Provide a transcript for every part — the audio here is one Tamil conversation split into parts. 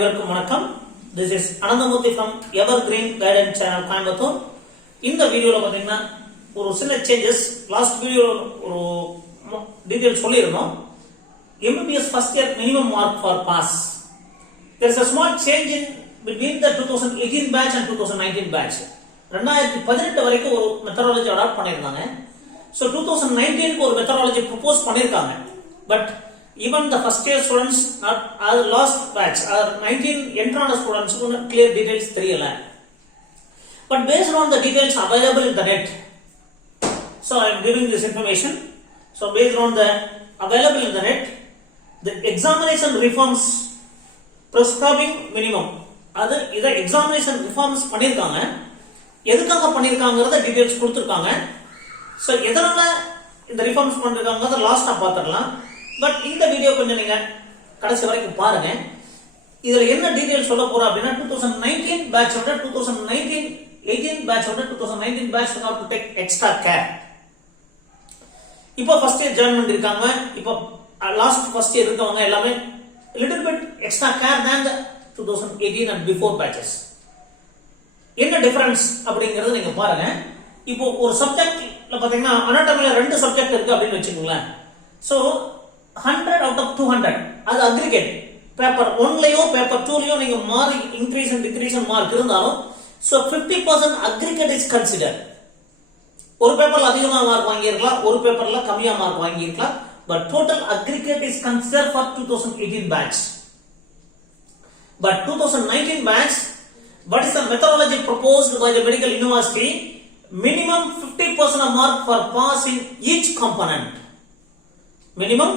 அனைவருக்கும் வணக்கம். This is Anandamurthy from Evergreen Guidance Channel Coimbatore. இந்த வீடியோல பாத்தீங்கன்னா ஒரு சின்ன சேஞ்சஸ் லாஸ்ட் வீடியோ ஒரு detail சொல்லிருந்தோம். MBBS first year minimum mark for pass. There is a small change in between the 2018 batch and 2019 batch. 2018 வரைக்கும் ஒரு மெத்தடாலஜி அடாப்ட் பண்ணிருந்தாங்க. So 2019 க்கு ஒரு மெத்தடாலஜி ப்ரோபோஸ் பண்ணிருக்காங்க. But even the first year students are last batch are 19 entrant students who clear details தெரியல. But based on the details available in the net, so I am giving this information. So based on the available in the net, the examination reforms prescribing minimum அது இத examination reforms பண்ணிருக்காங்க. எதுக்காக பண்ணிருக்காங்கறத டீடைல்ஸ் கொடுத்திருக்காங்க. So எதனால இந்த reforms பண்ணிருக்காங்கறத லாஸ்டா பாத்துறலாம். பட் இந்த வீடியோ கொஞ்சம் நீங்க கடைசி வரைக்கும் பாருங்க. இதுல என்ன டீடைல் சொல்ல போறோம் அப்படினா 2019 batch ஓட 2018 batch ஓட 2019 batch have to take extra care. இப்போ ஃபர்ஸ்ட் இயர் ஜாயின் பண்ணிருக்காங்க. இப்போ லாஸ்ட் ஃபர்ஸ்ட் இயர் இருக்கவங்க எல்லாமே little bit extra care than the 2018 and before batches. என்ன டிஃபரன்ஸ் அப்படிங்கறது நீங்க பாருங்க. இப்போ ஒரு சப்ஜெக்ட்ல பாத்தீங்கன்னா அனாட்டமில ரெண்டு சப்ஜெக்ட் இருக்கு அப்படினு வெச்சுக்கோங்களேன். சோ 100 out of 200 அது அக்ரிகேட் பேப்பர் 1லயோ பேப்பர் 2லயோ நீங்க mark increase and degrees mark இருந்தாலும் சோ 50% அக்ரிகேட் இஸ் கன்சிடர். ஒரு பேப்பர்ல அதிகமா மார்க் வாங்கி இருக்கலாம், ஒரு பேப்பர்ல கம்மியா மார்க் வாங்கி இருக்கலாம். But total aggregate is consider for 2018 batch. But 2019 batch, what is the methodology proposed by the medical university? Minimum 50% of mark for pass in each component. Minimum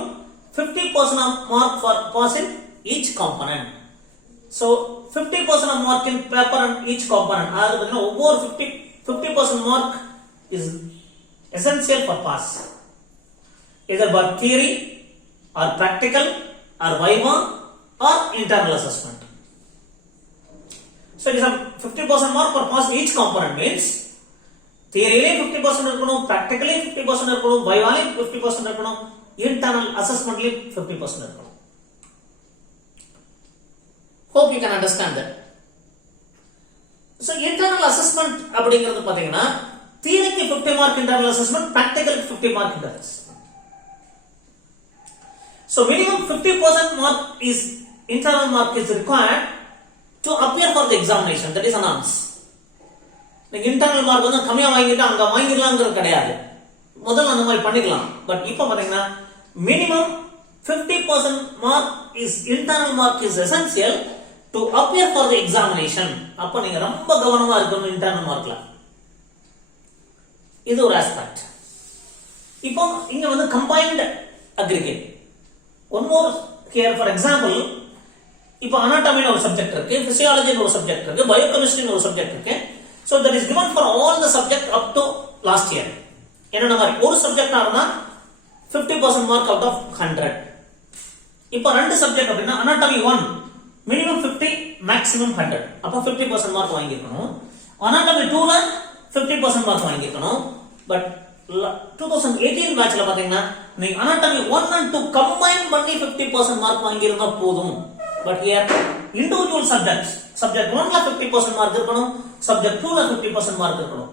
50% of mark for pass in each component. So 50% of mark in paper and each component. அதாவது பாத்தீங்கன்னா ஒவ்வொரு 50% mark is essential for pass. Either by theory or practical or viva or internal assessment. So it is a 50% mark for pass each component means theory 50% இருக்கணும், practically 50% இருக்கணும், viva 50% இருக்கணும், internal assessment 50% இருக்கணும். Hope you can understand that. So internal assessment அப்படிங்கிறது பாத்தீங்கன்னா தியரிக்கு 50 mark internal assessment, practicalக்கு 50 mark internal assessment. So minimum 50% mark is internal mark is required to appear for the examination, that is announced. நீங்க internal mark வந்து கம்மியா வாங்கிட்டா அங்க வாங்கிடலாம்ங்கிறது கிடையாது. முதல்ல அந்த மாதிரி பண்ணிக்கலாம். பட் இப்போ பாத்தீங்கன்னா minimum 50% mark is internal mark is essential to appear for the examination. அப்ப நீங்க ரொம்ப கவனமா இருக்கணும் internal markல. இது ஒரு aspect. இப்போ இங்க வந்து combined aggregate. One more here for example, இப்போ anatomy ஒரு சப்ஜெக்ட் இருக்கு, physiology ஒரு சப்ஜெக்ட் இருக்கு, biochemistry ஒரு சப்ஜெக்ட் இருக்கு. So that is given for all the subject up to last year. என்னென்ன மாதிரி ஒரு சப்ஜெக்டா இருந்தா 50% mark out of 100. இப்போ ரெண்டு சப்ஜெக்ட் அப்படின்னா anatomy 1 minimum 50 maximum 100. அப்ப 50% mark வாங்கி இருக்கணும். anatomy 2 ல 50% mark வாங்கி இருக்கணும். பட் 2018 batchல பாத்தீங்கன்னா நீங்க anatomy 1 and 2 combine பண்ணி 50% mark வாங்கி இருந்தா போதும். பட் here individual subject 1 ல 50% mark இருக்கணும், subject 2 ல 50% mark இருக்கணும்.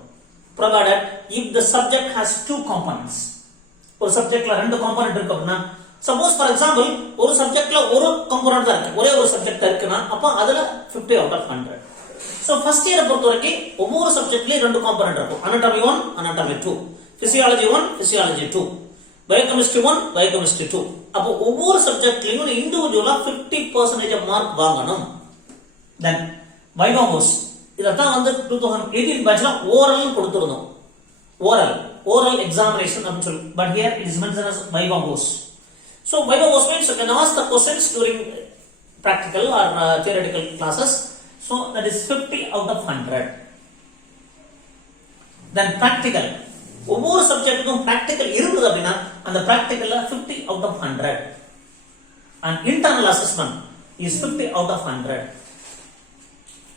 provided if the subject has two components. ஒரு சப்ஜெக்ட்ல ரெண்டு காம்போனன்ட் இருக்கு அப்படினா சப்போஸ் ஃபார் எக்ஸாம்பிள் ஒரு சப்ஜெக்ட்ல ஒரு காம்போனன்ட் தான் இருக்கு, ஒரே ஒரு சப்ஜெக்ட் இருக்குனா அப்ப அதுல 50 out of 100. சோ ஃபர்ஸ்ட் இயரை பொறுத்தவரைக்கும் ஒவ்வொரு சப்ஜெக்ட்லயும் ரெண்டு காம்போனன்ட் இருக்கும். anatomy 1 anatomy 2, physiology 1 physiology 2, biochemistry 1 biochemistry 2. அப்ப ஒவ்வொரு சப்ஜெக்ட்லயும் இண்டிவிஜுவலா 50% மார்க் வாங்கணும். தென் viva course இதத்தான் வந்து 2018 batchல ஓரல் கொடுத்திருந்தோம். oral examination அப்படின்னு சொல்லி, but here it is mentioned as viva course. So viva course means you can ask the questions during practical or theoretical classes. So that is 50 out of 100. Then practical, ஒவ்வொரு சப்ஜெக்ட்டுக்கும் practical இருக்குது அப்படின்னா அந்த practicalல 50 out of 100. And internal assessment is 50 out of 100.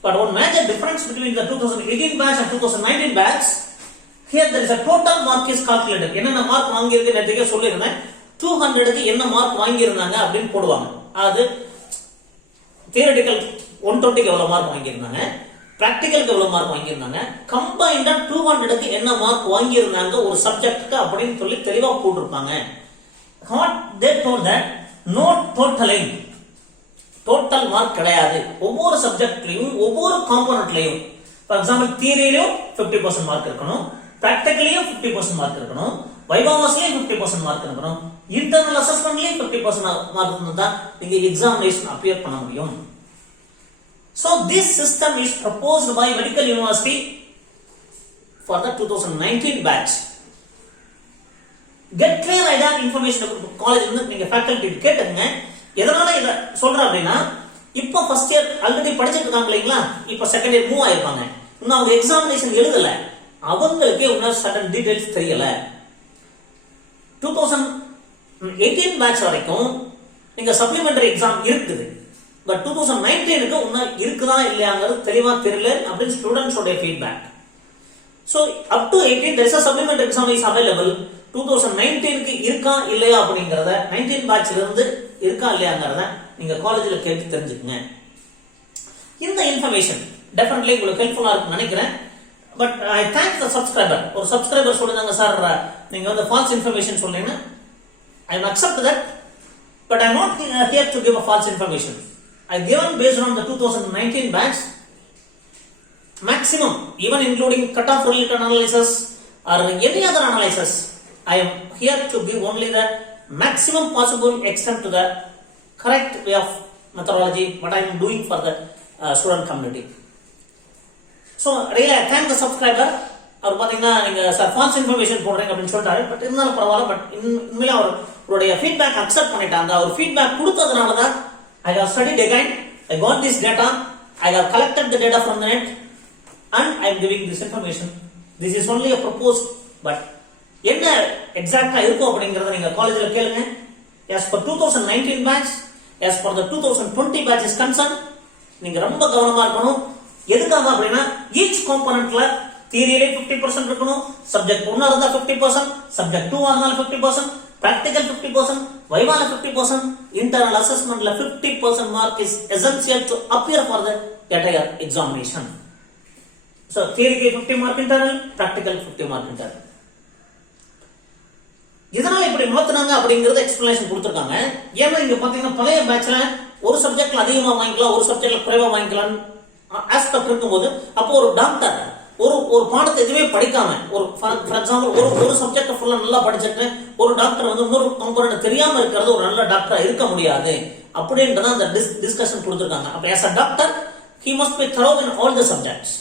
But one major difference between the 2018 batch and 2019 batch, here there is a total mark is calculated. என்னென்ன மார்க் வாங்கி இருக்கு நேத்துக்கே சொல்லிருந்தேன். 200க்கு என்ன மார்க் வாங்கி இருந்தாங்க அப்படினு போடுவாங்க. அது தியரிட்டிக்கல் 120க்கு எவ்வளவு மார்க் வாங்கியிருந்தாங்க, பிராக்டிக்கலுக்கு எவ்வளவு மார்க் வாங்கியிருந்தாங்க, கம்பைண்டா 200க்கு என்ன மார்க் வாங்கியிருந்தாங்க ஒரு சப்ஜெக்ட்டுக்கு அப்படின்னு சொல்லி தெளிவா போட்டிருப்பாங்க. What they told that no totaling, total mark கிடையாது. ஒவ்வொரு சப்ஜெக்ட்லயும் ஒவ்வொரு காம்போனன்ட்லயும், ஃபார் எக்ஸாம்பிள் தியரியிலும் 50% மார்க் இருக்கணும், பிராக்டிகலையும் 50% மார்க் இருக்கணும், வைவாவாஸ்லயும் 50% மார்க் இருக்கணும், இன்டர்னல் அசஸ்மெண்ட்லயும் 50% மார்க் இருந்தா நீங்க எக்ஸாமினேஷன் அப்பியர் பண்ண முடியும். So this system is proposed by Medical University for the 2019 batch. Get clear idea information காலேஜ்ல இருந்து நீங்க ஃபேக்கல்டி கேட்டுங்க. எதனால இத சொல்றேன் அப்படின்னா, இப்போ ஃபர்ஸ்ட் இயர் ஆல்ரெடி படிச்சிட்டு இருக்காங்க இல்லைங்களா, இப்போ செகண்ட் இயர் மூவ் ஆயிருப்பாங்க, இன்னும் அவங்க எக்ஸாமினேஷன் எழுதல, அவங்களுக்கே இன்னும் சடன் டீடைல்ஸ் தெரியல. 2018 பேட்ச் வரைக்கும் நீங்க சப்ளிமெண்டரி எக்ஸாம் இருக்குது, பட் 2019க்கு இன்னும் இருக்குதா இல்லையாங்கிறது தெளிவா தெரியல அப்படின்னு ஸ்டூடெண்ட்ஸோட feedback. So up to 18 there is a supplementary exam is available. 2019க்கு இருக்கா இல்லையா அப்படிங்கறத 19 பேட்ச்ல இருந்து இருக்கா இல்லையாங்கறத நீங்க காலேஜ்ல கேட்டு தெரிஞ்சுக்கங்க. இந்த இன்ஃபர்மேஷன் டெஃபினெட்லி உங்களுக்கு ஹெல்ப்ஃபுல்லா இருக்கும்னு நினைக்கிறேன். But I thank the subscriber. ஒரு சப்ஸ்கிரைபர் சொல்லுங்க சார் நீங்க வந்து ஃபால்ஸ் இன்ஃபர்மேஷன் சொல்றீங்கன்னா I will accept that, but I am not here to give a false information. I given based on the 2019 batch maximum, even including cutoff related analysis or any other analysis. I am here to give only the maximum possible extent to the correct way of methodology what I am doing for the student community. So really I thank the subscriber. அவர் பாத்தீங்கன்னா நீங்க சார் ஃபால்ஸ் இன்ஃபர்மேஷன் போடுறீங்க அப்படின்னு சொல்லிட்டாரு, பட் இருந்தாலும் பரவாயில்ல, பட் உண்மையிலே அவருடைய ஃபீட்பேக் அக்செப்ட் பண்ணிட்டாங்க. அவர் ஃபீட்பேக் கொடுத்ததுனால தான் I have studied again, I got this data, I have collected the data from the net and I am giving this information. This is only a proposed, but என்ன எக்ஸாக்ட்டா இருக்கும் அப்படிங்கறத நீங்க காலேஜ்ல கேளுங்க. As for 2019 batch, as for the 2020 batch is concerned, நீங்க ரொம்ப கவனமா இருக்கணும். எதுக்காக அப்படின்னா each componentல தியரியிலே 50% இருக்கணும், சப்ஜெக்ட் 1 இருந்தா 50%, சப்ஜெக்ட் 2 இருந்தாலும் 50%, practical 50%, viva 50%, internal assessment 50% mark is essential to appear for the entire examination. So theory 50 mark internal, practical 50 mark internal. இதனால இப்படி மாத்துனாங்க அப்படிங்கறது எக்ஸ்பிளனேஷன் கொடுத்திருக்காங்க. ஏன்னா இங்க பாத்தீங்கன்னா பழைய பேட்ச்ல ஒரு சப்ஜெக்ட்ல அதிகமா வாங்கிக்கலாம், ஒரு சப்ஜெக்ட்ல குறைவா வாங்கிக்கலாம் ஆஸ்பெக்ட் இருக்கும்போது, அப்போ ஒரு டாக்டர் ஒரு பாடத்தை எதுவுமே படிக்காம, ஒரு ஃபார் எக்ஸாம்பிள் ஒரு சப்ஜெக்ட் ஃபுல்லா நல்லா படிச்சிட்டு ஒரு டாக்டர் வந்து இன்னொரு காம்போனன்ட் தெரியாம இருக்கிறது ஒரு நல்ல டாக்டரா இருக்க முடியாது அப்படின்றத அந்த டிஸ்கஷன் கொடுத்திருக்காங்க. அப்ப as a doctor he must be thorough in all the subjects.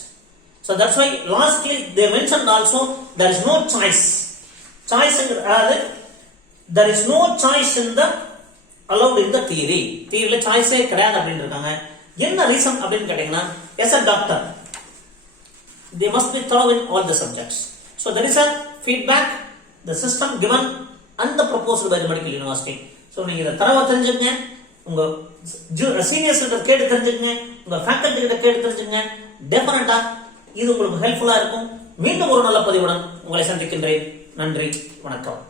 So that's why lastly they mentioned also there is no choice. There is no choice in the allowed in the theory. தியரியில சாய்ஸே கிடையாது அப்படின்னு இருக்காங்க. என்ன ரீசன் அப்படின்னு கேட்டீங்கன்னா, as a doctor they must be thorough in all the subjects. So there is a feedback, the system given and the proposed by the Medical University. So நீங்க இத தரவா தெரிஞ்சுக்கங்க, உங்க சீனியர்ஸ் கிட்ட கேட்டு தெரிஞ்சுக்கங்க, உங்க ஃபேக்கல்டி கிட்ட கேட்டு தெரிஞ்சுக்கங்க. டெஃபினட்டா இது உங்களுக்கு ஹெல்ப்ஃபுல்லா இருக்கும். மீண்டும் ஒரு நல்ல பதிவுடன் உங்களை சந்திக்கின்றேன். நன்றி, வணக்கம்.